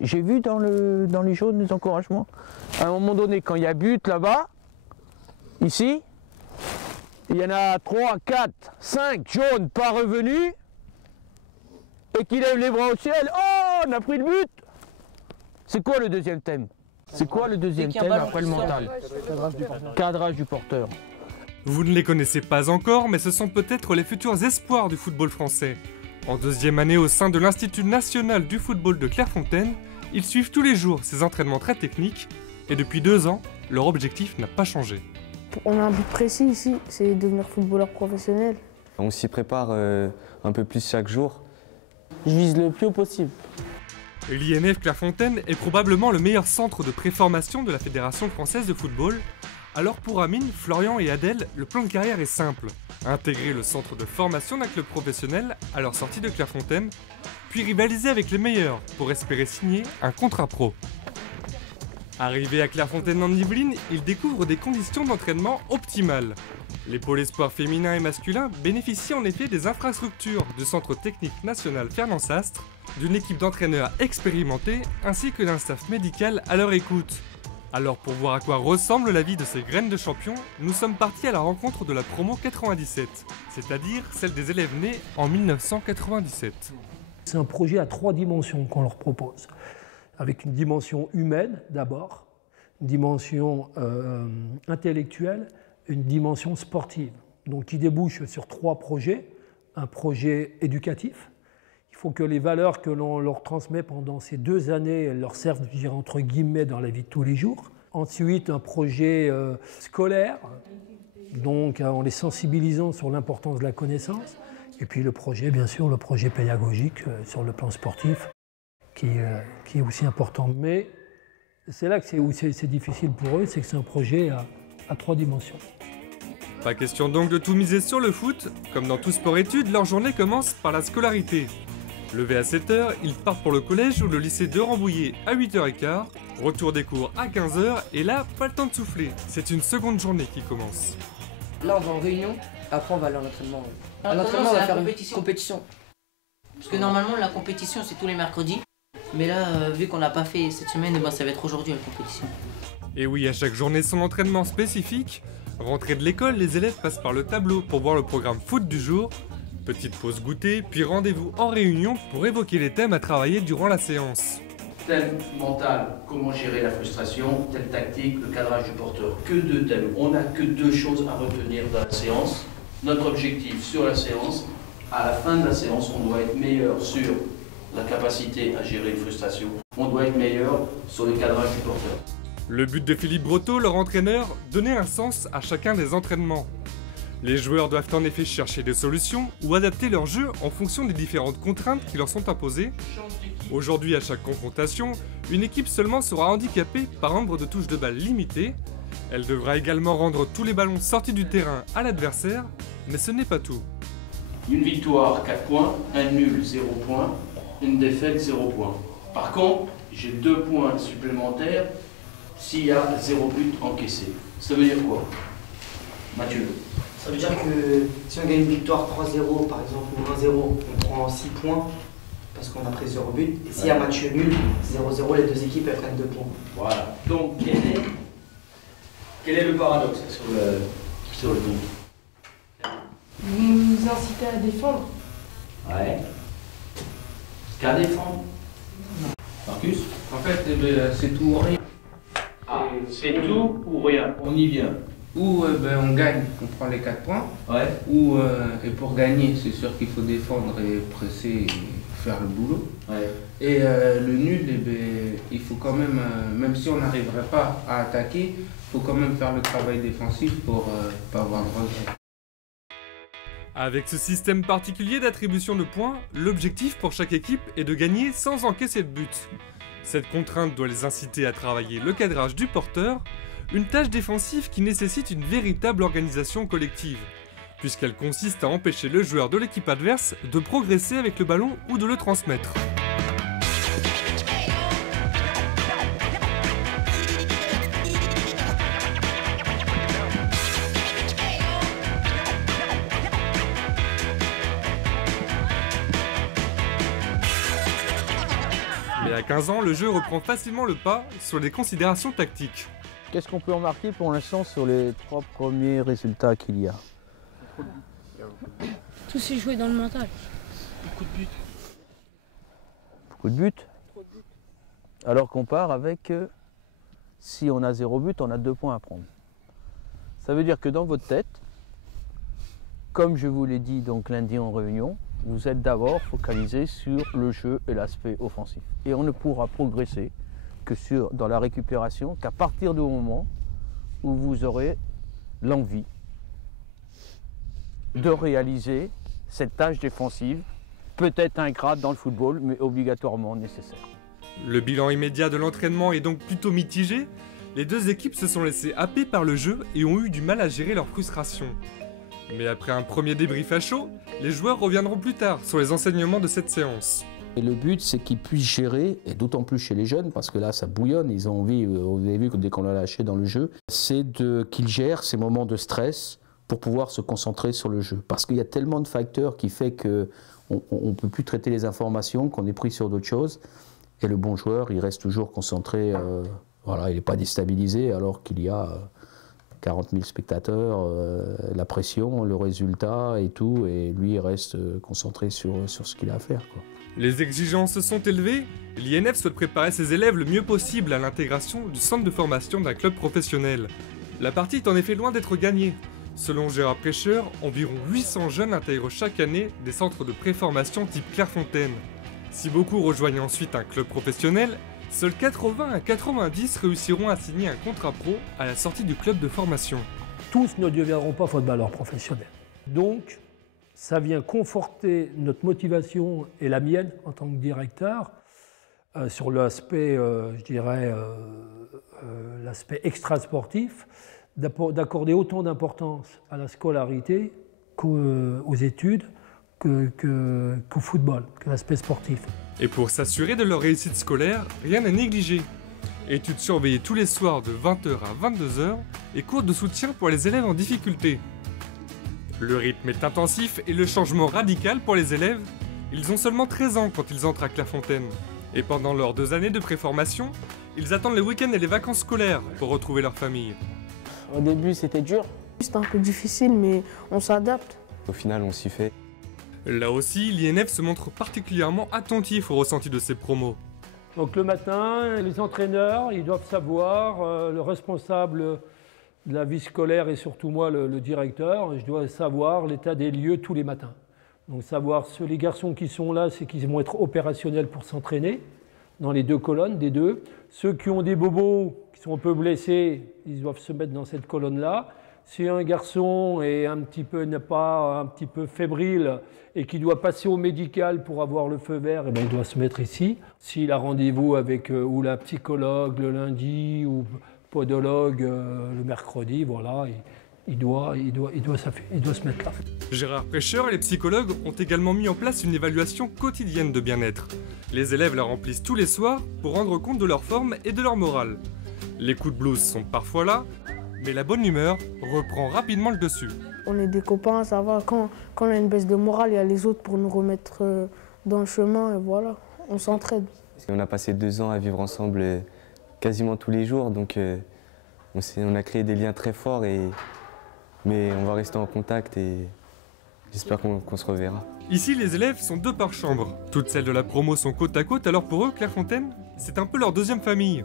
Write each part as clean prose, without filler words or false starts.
J'ai vu dans les jaunes les encouragements. À un moment donné, quand il y a but là-bas, ici, il y en a 3, 4, 5 jaunes pas revenus et qui lèvent les bras au ciel. Oh, on a pris le but! C'est quoi le deuxième thème? C'est quoi le deuxième thème après le mental? Cadrage du porteur. Vous ne les connaissez pas encore, mais ce sont peut-être les futurs espoirs du football français. En deuxième année au sein de l'Institut national du football de Clairefontaine, ils suivent tous les jours ces entraînements très techniques et depuis 2 ans, leur objectif n'a pas changé. On a un but précis ici, c'est devenir footballeur professionnel. On s'y prépare un peu plus chaque jour. Je vise le plus haut possible. L'INF Clairefontaine est probablement le meilleur centre de préformation de la Fédération française de football. Alors pour Amine, Florian et Adèle, le plan de carrière est simple. Intégrer le centre de formation d'un club professionnel à leur sortie de Clairefontaine, puis rivaliser avec les meilleurs pour espérer signer un contrat pro. Arrivé à Clairefontaine en Yvelines, ils découvrent des conditions d'entraînement optimales. Les pôles espoirs féminins et masculins bénéficient en effet des infrastructures du Centre technique national Fernand Sastre, d'une équipe d'entraîneurs expérimentés ainsi que d'un staff médical à leur écoute. Alors pour voir à quoi ressemble la vie de ces graines de champions, nous sommes partis à la rencontre de la promo 97, c'est-à-dire celle des élèves nés en 1997. C'est un projet à 3 dimensions qu'on leur propose, avec une dimension humaine d'abord, une dimension intellectuelle, une dimension sportive, donc qui débouche sur 3 projets. Un projet éducatif. Il faut que les valeurs que l'on leur transmet pendant ces 2 années elles leur servent, je dirais, entre guillemets, dans la vie de tous les jours. Ensuite, un projet scolaire, donc en les sensibilisant sur l'importance de la connaissance. Et puis le projet, bien sûr, le projet pédagogique sur le plan sportif, qui est aussi important. Mais c'est là que c'est difficile pour eux, c'est que c'est un projet à 3 dimensions. Pas question donc de tout miser sur le foot. Comme dans tout sport-études, leur journée commence par la scolarité. Levés à 7h, ils partent pour le collège ou le lycée de Rambouillet à 8h15, retour des cours à 15h, et là, pas le temps de souffler. C'est une seconde journée qui commence. Là, on va en réunion, après on va aller à l'entraînement. À l'entraînement, on va faire une compétition. Parce que normalement, la compétition, c'est tous les mercredis. Mais là, vu qu'on n'a pas fait cette semaine, eh ben, ça va être aujourd'hui la compétition. Et oui, à chaque journée, son entraînement spécifique. Rentrée de l'école, les élèves passent par le tableau pour voir le programme foot du jour. Petite pause goûter, puis rendez-vous en réunion pour évoquer les thèmes à travailler durant la séance. Thème mental, comment gérer la frustration, thème tactique, le cadrage du porteur. Que 2 thèmes, on n'a que 2 choses à retenir dans la séance. Notre objectif sur la séance, à la fin de la séance, on doit être meilleur sur la capacité à gérer une frustration. On doit être meilleur sur le cadrage du porteur. Le but de Philippe Brotteau, leur entraîneur, donner un sens à chacun des entraînements. Les joueurs doivent en effet chercher des solutions ou adapter leur jeu en fonction des différentes contraintes qui leur sont imposées. Aujourd'hui, à chaque confrontation, une équipe seulement sera handicapée par un nombre de touches de balle limité. Elle devra également rendre tous les ballons sortis du terrain à l'adversaire, mais ce n'est pas tout. Une victoire, 4 points, un nul, 0 points, une défaite, 0 points. Par contre, j'ai 2 points supplémentaires s'il y a 0 but encaissé. Ça veut dire quoi, Mathieu? Ça veut dire que si on gagne une victoire 3-0 par exemple ou 1-0, on prend 6 points parce qu'on a pris 0 but. Et s'il y a match nul, 0-0, les 2 équipes elles prennent 2 points. Voilà. Donc quel est le paradoxe sur le but? Vous nous incitez à défendre. Ouais. Qu'à défendre? Marcus? En fait, c'est tout ou rien. Ah, c'est tout ou rien? On y vient. Ou on gagne, on prend les 4 points. Ouais. Ou et pour gagner, c'est sûr qu'il faut défendre et presser et faire le boulot. Ouais. Et le nul, il faut quand même, même si on n'arriverait pas à attaquer, il faut quand même faire le travail défensif pour pas avoir de regret. Avec ce système particulier d'attribution de points, l'objectif pour chaque équipe est de gagner sans encaisser de but. Cette contrainte doit les inciter à travailler le cadrage du porteur, une tâche défensive qui nécessite une véritable organisation collective, puisqu'elle consiste à empêcher le joueur de l'équipe adverse de progresser avec le ballon ou de le transmettre. Mais à 15 ans, le jeu reprend facilement le pas sur les considérations tactiques. Qu'est-ce qu'on peut remarquer pour l'instant sur les 3 premiers résultats qu'il y a? Tout s'est joué dans le mental. Beaucoup de buts. Alors qu'on part avec, si on a 0 but, on a 2 points à prendre. Ça veut dire que dans votre tête, comme je vous l'ai dit donc lundi en réunion, vous êtes d'abord focalisé sur le jeu et l'aspect offensif. Et on ne pourra progresser que dans la récupération qu'à partir du moment où vous aurez l'envie de réaliser cette tâche défensive, peut-être ingrate dans le football, mais obligatoirement nécessaire. Le bilan immédiat de l'entraînement est donc plutôt mitigé. Les deux équipes se sont laissées happer par le jeu et ont eu du mal à gérer leur frustration. Mais après un premier débrief à chaud, les joueurs reviendront plus tard sur les enseignements de cette séance. Et le but, c'est qu'ils puissent gérer, et d'autant plus chez les jeunes, parce que là, ça bouillonne, ils ont envie, vous avez vu dès qu'on l'a lâché dans le jeu, c'est qu'ils gèrent ces moments de stress pour pouvoir se concentrer sur le jeu. Parce qu'il y a tellement de facteurs qui fait qu'on ne peut plus traiter les informations, qu'on est pris sur d'autres choses. Et le bon joueur, il reste toujours concentré, voilà, il n'est pas déstabilisé alors qu'il y a 40 000 spectateurs, la pression, le résultat et tout, et lui il reste concentré sur ce qu'il a à faire, quoi. Les exigences sont élevées, l'INF souhaite préparer ses élèves le mieux possible à l'intégration du centre de formation d'un club professionnel. La partie est en effet loin d'être gagnée. Selon Gérard Prêcheur, environ 800 jeunes intègrent chaque année des centres de préformation type Clairefontaine. Si beaucoup rejoignent ensuite un club professionnel, seuls 80 à 90 réussiront à signer un contrat pro à la sortie du club de formation. Tous ne deviendront pas footballeurs professionnels. Donc, ça vient conforter notre motivation et la mienne en tant que directeur sur l'aspect, je dirais, l'aspect extrasportif, d'accorder autant d'importance à la scolarité qu'aux études, qu'au football, que l'aspect sportif. Et pour s'assurer de leur réussite scolaire, rien n'est négligé. Études surveillées tous les soirs de 20h à 22h et cours de soutien pour les élèves en difficulté. Le rythme est intensif et le changement radical pour les élèves. Ils ont seulement 13 ans quand ils entrent à Clairefontaine. Et pendant leurs 2 années de préformation, ils attendent les week-ends et les vacances scolaires pour retrouver leur famille. Au début, c'était dur. C'était un peu difficile, mais on s'adapte. Au final, on s'y fait. Là aussi, l'INF se montre particulièrement attentif au ressenti de ces promos. Donc le matin, les entraîneurs, ils doivent savoir, le responsable de la vie scolaire et surtout moi, le directeur, je dois savoir l'état des lieux tous les matins. Donc savoir, les garçons qui sont là, c'est qu'ils vont être opérationnels pour s'entraîner, dans les 2 colonnes, des 2. Ceux qui ont des bobos, qui sont un peu blessés, ils doivent se mettre dans cette colonne-là. Si un garçon n'est pas un petit peu fébrile et qui doit passer au médical pour avoir le feu vert, eh bien, il doit se mettre ici. S'il a rendez-vous avec ou la psychologue le lundi ou podologue le mercredi, voilà, il doit se mettre là. Gérard Prêcheur et les psychologues ont également mis en place une évaluation quotidienne de bien-être. Les élèves la remplissent tous les soirs pour rendre compte de leur forme et de leur morale. Les coups de blues sont parfois là, mais la bonne humeur reprend rapidement le dessus. On est des copains, ça va. Quand on a une baisse de morale, il y a les autres pour nous remettre dans le chemin et voilà, on s'entraide. On a passé 2 ans à vivre ensemble quasiment tous les jours, donc on a créé des liens très forts, mais on va rester en contact et j'espère qu'on se reverra. Ici, les élèves sont 2 par chambre. Toutes celles de la promo sont côte à côte, alors pour eux, Clairefontaine, c'est un peu leur deuxième famille.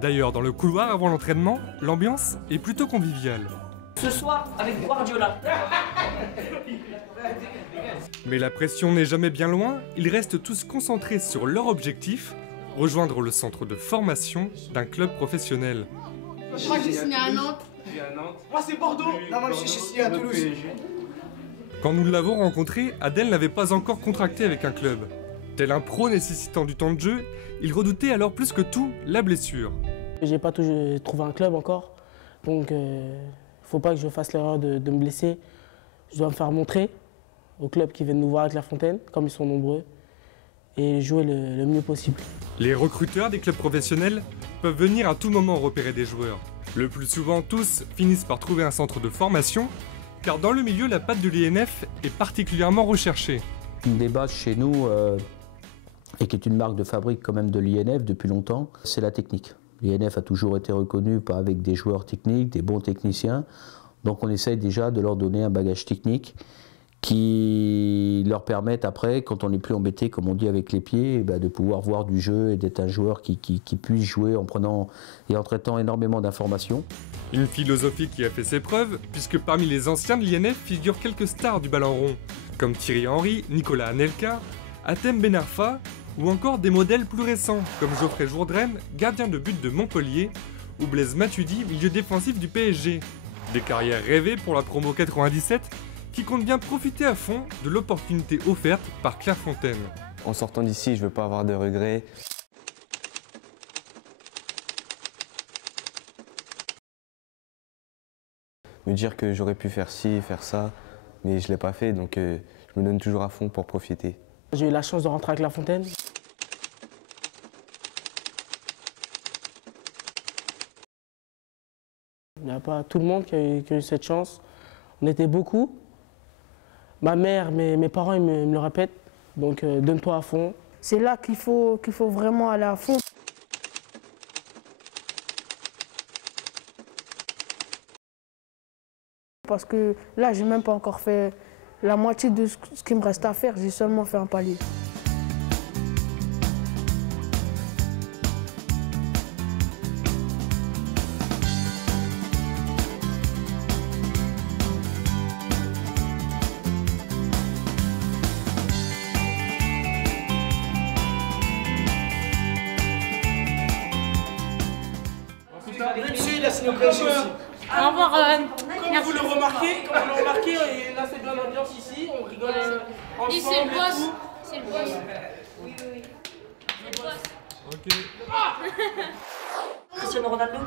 D'ailleurs, dans le couloir avant l'entraînement, l'ambiance est plutôt conviviale. Ce soir, avec Guardiola. Mais la pression n'est jamais bien loin, ils restent tous concentrés sur leur objectif, rejoindre le centre de formation d'un club professionnel. Moi, j'ai signé à Nantes. Moi, c'est Bordeaux. Non, moi, j'ai signé à Toulouse. Quand nous l'avons rencontré, Adel n'avait pas encore contracté avec un club. Tel un pro nécessitant du temps de jeu, il redoutait alors plus que tout la blessure. J'ai pas trouvé un club encore, donc faut pas que je fasse l'erreur de me blesser. Je dois me faire montrer aux clubs qui viennent nous voir à Clairefontaine, comme ils sont nombreux, et jouer le mieux possible. Les recruteurs des clubs professionnels peuvent venir à tout moment repérer des joueurs. Le plus souvent, tous finissent par trouver un centre de formation, car dans le milieu, la patte de l'INF est particulièrement recherchée. Une des bases chez nous, et qui est une marque de fabrique quand même de l'INF depuis longtemps, c'est la technique. L'INF a toujours été reconnu avec des joueurs techniques, des bons techniciens, donc on essaye déjà de leur donner un bagage technique qui leur permettent après, quand on n'est plus embêté, comme on dit, avec les pieds, de pouvoir voir du jeu et d'être un joueur qui puisse jouer en prenant et en traitant énormément d'informations. Une philosophie qui a fait ses preuves, puisque parmi les anciens de l'INF figurent quelques stars du ballon rond, comme Thierry Henry, Nicolas Anelka, Hatem Ben Arfa, ou encore des modèles plus récents, comme Geoffrey Jourdain, gardien de but de Montpellier, ou Blaise Matuidi, milieu défensif du PSG. Des carrières rêvées pour la promo 97, qui compte bien profiter à fond de l'opportunité offerte par Clairefontaine. En sortant d'ici, je ne veux pas avoir de regrets. Me dire que j'aurais pu faire ci, faire ça, mais je ne l'ai pas fait, donc je me donne toujours à fond pour profiter. J'ai eu la chance de rentrer à Clairefontaine. Il n'y a pas tout le monde qui a eu cette chance. On était beaucoup. Ma mère, mes parents, ils me le répètent. Donc donne-toi à fond. C'est là qu'il faut vraiment aller à fond. Parce que là, j'ai même pas encore fait la moitié de ce qui me reste à faire. J'ai seulement fait un palier. Monsieur, il a signé au PSG aussi. Au revoir. Comme vous le remarquez, et là c'est bien l'ambiance ici, on rigole ensemble. Et c'est le boss. Et tout. C'est le boss. Oui. C'est le boss. Ok. Cristiano Ronaldo.